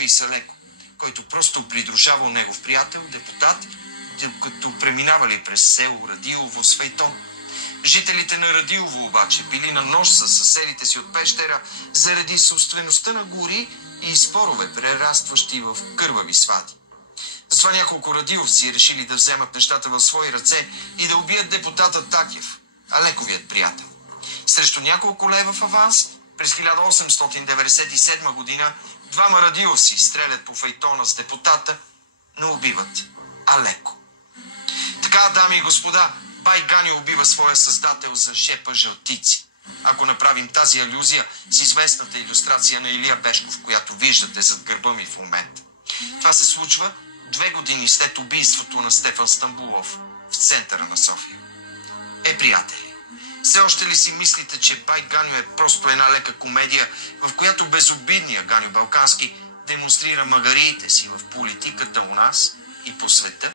случва и с Алеко, който просто придружавал негов приятел, депутат, като преминавали през село Радилово с файтон. Жителите на Радилово обаче били на нож с съседите си от Пещера заради собствеността на гори и спорове, прерастващи в кървави свади. Затова няколко радиловци решили да вземат нещата в свои ръце и да убият депутата Такев, Алековият приятел. Срещу няколко лева в аванс, през 1897 година двама радиловци стрелят по файтона с депутата, но убиват Алеко. Така, дами и господа, бай Ганьо убива своя създател за шепа жълтици. Ако направим тази алюзия с известната илюстрация на Илия Бешков, която виждате зад гърба ми в момента. Това се случва 2 години след убийството на Стефан Стамбулов в центъра на София. Приятели, все още ли си мислите, че бай Ганьо е просто една лека комедия, в която безобидният Ганьо Балкански демонстрира магариите си в политиката у нас и по света?